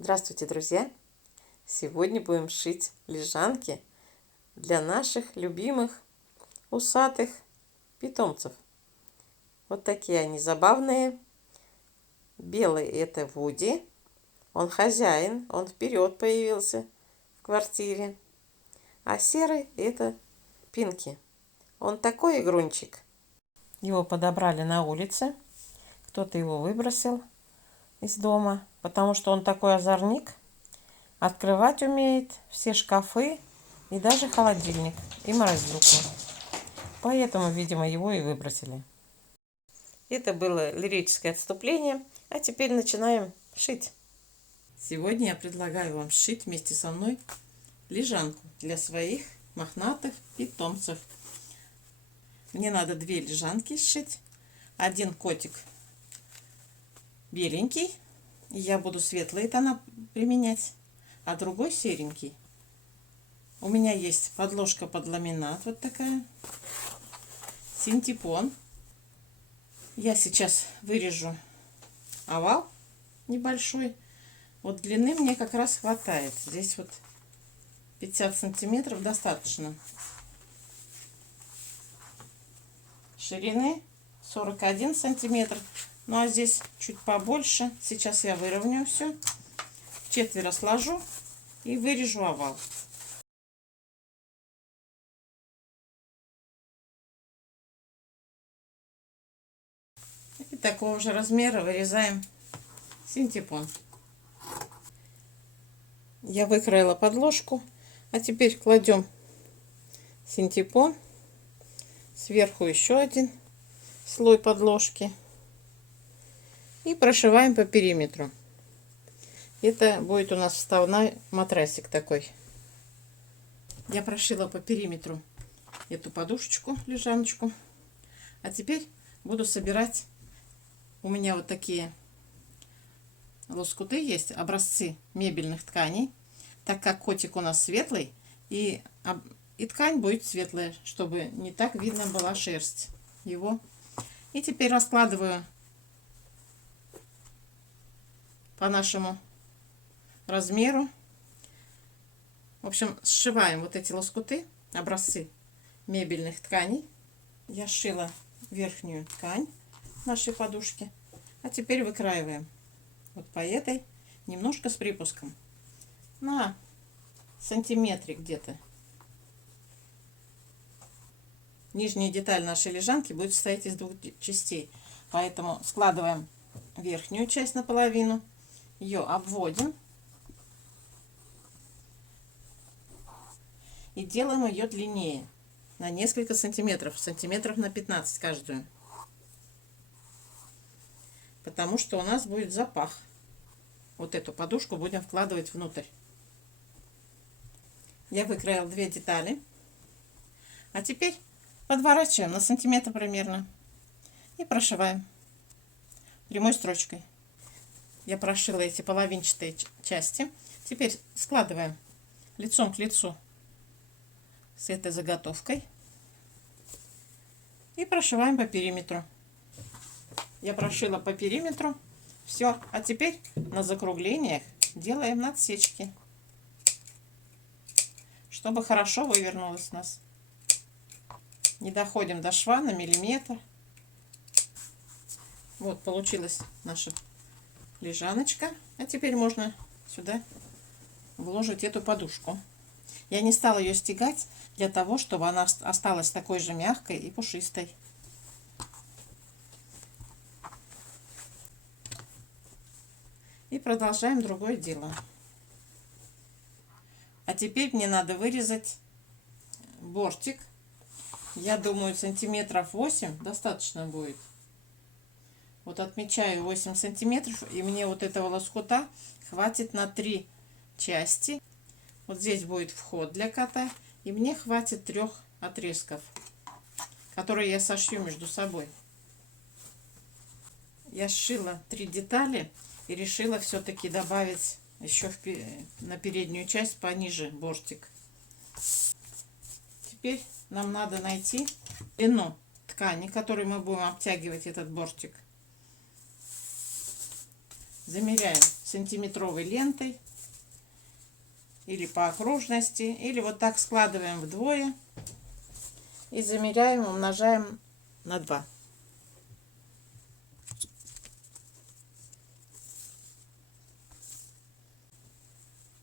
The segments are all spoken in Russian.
Здравствуйте, друзья! Сегодня будем шить лежанки для наших любимых усатых питомцев. Вот такие они забавные. Белый это Вуди. Он хозяин, он вперед появился в квартире. А серый это Пинки. Он такой игрунчик. Его подобрали на улице. Кто-то его выбросил из дома, потому что он такой озорник. Открывать умеет все шкафы и даже холодильник и морозилку. Поэтому, видимо, его и выбросили. Это было лирическое отступление, а теперь начинаем шить. Сегодня я предлагаю вам сшить вместе со мной лежанку для своих мохнатых питомцев. Мне надо 2 лежанки сшить. Один котик беленький, и я буду светлые тона применять, а другой серенький. У меня есть подложка под ламинат, вот такая, синтепон. Я сейчас вырежу овал небольшой. Вот длины мне как раз хватает. Здесь вот 50 сантиметров достаточно. Ширины 41 сантиметр. Ну а здесь чуть побольше. Сейчас я выровняю все. Четверо сложу и вырежу овал. И такого же размера вырезаем синтепон. Я выкроила подложку, а теперь кладем синтепон, сверху еще один слой подложки и прошиваем по периметру. Это будет у нас вставной матрасик такой. Я прошила по периметру эту подушечку, лежаночку, а теперь буду собирать. У меня вот такие лоскуты есть, образцы мебельных тканей, так как котик у нас светлый, и ткань будет светлая, чтобы не так видно была шерсть его. И теперь раскладываю по нашему размеру. В общем, сшиваем вот эти лоскуты, образцы мебельных тканей. Я сшила верхнюю ткань нашей подушки, а теперь выкраиваем вот по этой, немножко с припуском, на сантиметре где-то. Нижняя деталь нашей лежанки будет состоять из 2 частей, поэтому складываем верхнюю часть наполовину, ее обводим и делаем ее длиннее на несколько сантиметров, сантиметров на 15 каждую, потому что у нас будет запах. Вот эту подушку будем вкладывать внутрь. Я выкроила 2 детали, а теперь подворачиваем на сантиметр примерно и прошиваем прямой строчкой. Я прошила эти половинчатые части. Теперь складываем лицом к лицу с этой заготовкой и прошиваем по периметру. Я прошила по периметру. Все. А теперь на закруглениях делаем надсечки, чтобы хорошо вывернулось у нас. Не доходим до шва на миллиметр. Вот получилась наша лежаночка. А теперь можно сюда вложить эту подушку. Я не стала ее стягать для того, чтобы она осталась такой же мягкой и пушистой. И продолжаем другое дело. А теперь мне надо вырезать бортик. Я думаю, сантиметров 8 достаточно будет. Вот отмечаю 8 сантиметров, и мне вот этого лоскута хватит на 3 части. Вот здесь будет вход для кота, и мне хватит 3 отрезков, которые я сошью между собой. Я сшила 3 детали и решила все-таки добавить еще на переднюю часть пониже бортик. Теперь нам надо найти длину ткани, которой мы будем обтягивать этот бортик. Замеряем сантиметровой лентой или по окружности, или вот так складываем вдвое и замеряем, умножаем на 2.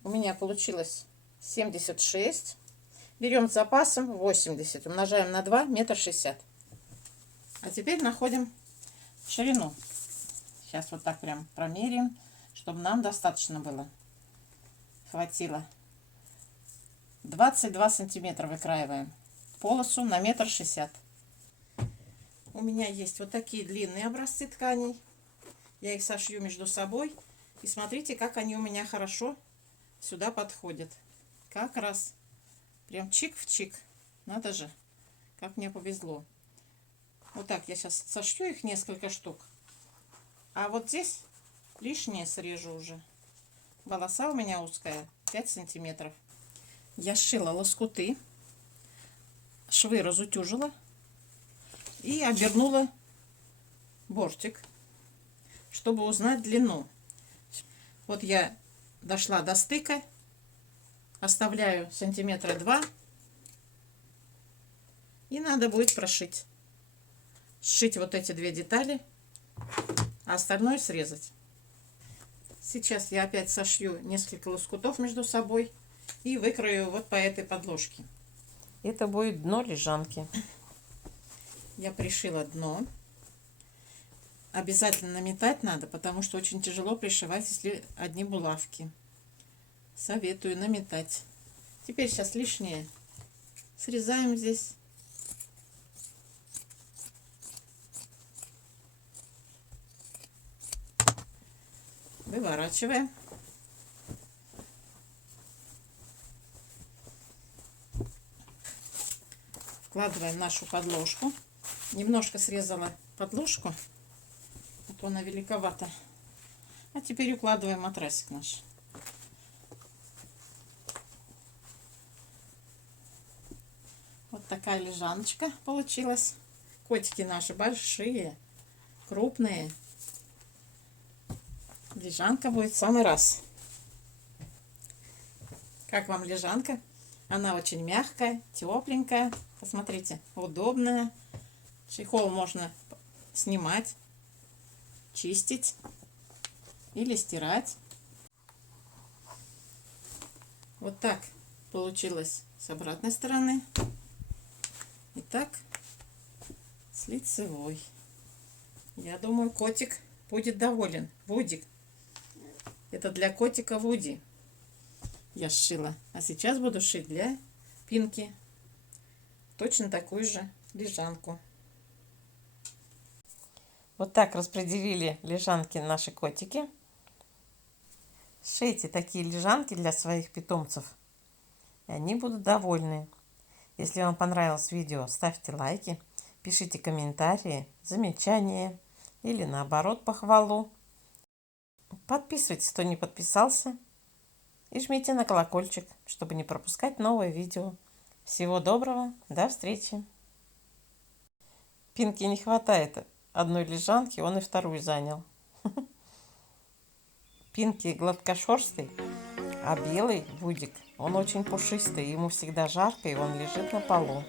У меня получилось 76. Берем с запасом 80. Умножаем на 2, 1,60 м. А теперь находим ширину. Сейчас вот так прям промеряем, чтобы нам достаточно было. Хватило. 22 сантиметра выкраиваем. Полосу на 1,60 м. У меня есть вот такие длинные образцы тканей. Я их сошью между собой. И смотрите, как они у меня хорошо сюда подходят. Как раз прям чик в чик. Надо же, как мне повезло. Вот так я сейчас сошью их несколько штук. А вот здесь лишнее срежу уже. Волоса у меня узкая, 5 сантиметров. Я сшила лоскуты, швы разутюжила и обернула бортик, чтобы узнать длину. Вот я дошла до стыка, оставляю сантиметра 2, и надо будет прошить. Сшить вот эти две детали, а остальное срезать. Сейчас я опять сошью несколько лоскутов между собой и выкрою вот по этой подложке. Это будет дно лежанки. Я пришила дно. Обязательно наметать надо, потому что очень тяжело пришивать, если одни булавки. Советую наметать. Теперь сейчас лишнее срезаем здесь. Выворачиваем. Вкладываем нашу подложку. Немножко срезала подложку, а то она великовата. А теперь укладываем матрасик наш. Вот такая лежаночка получилась. Котики наши большие, крупные. Лежанка будет в самый раз. Как вам лежанка? Она очень мягкая, тепленькая. Посмотрите, удобная. Чехол можно снимать, чистить или стирать. Вот так получилось с обратной стороны. И так с лицевой. Я думаю, котик будет доволен. Вудик. Это для котика Вуди я сшила. А сейчас буду шить для Пинки точно такую же лежанку. Вот так распределили лежанки наши котики. Шейте такие лежанки для своих питомцев, и они будут довольны. Если вам понравилось видео, ставьте лайки, пишите комментарии, замечания или наоборот похвалу. Подписывайтесь, кто не подписался, и жмите на колокольчик, чтобы не пропускать новые видео. Всего доброго, до встречи. Пинке не хватает одной лежанки, он и вторую занял. Пинки гладкошерстый, а белый Вудик, он очень пушистый, ему всегда жарко, и он лежит на полу.